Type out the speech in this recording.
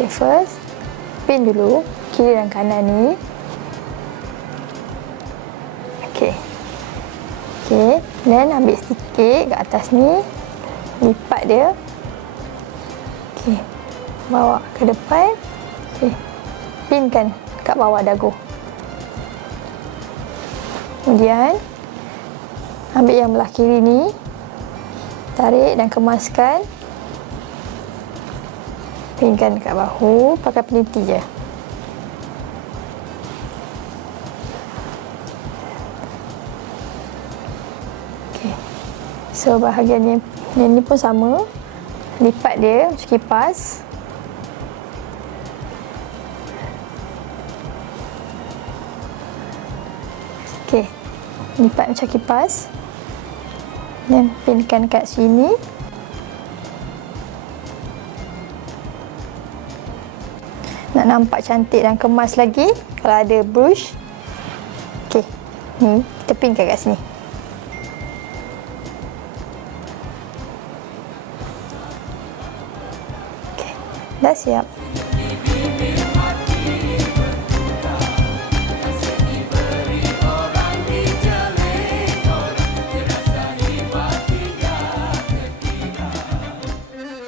Okay, first pin dulu kiri dan kanan ni. Okay, then ambil sikit kat atas ni, lipat dia. Okay, bawa ke depan. Okay, pinkan kat bawah dagu. Kemudian ambil yang belah kiri ni, tarik dan kemaskan. Pinkan dekat bahu, pakai peniti je. Okay, so bahagian yang ni pun sama, lipat dia macam kipas. Okay, lipat macam kipas dan pinkan kat sini. Nak nampak cantik dan kemas lagi, kalau ada brush, okay, ni kita pinkan kat sini. Okay, dah siap.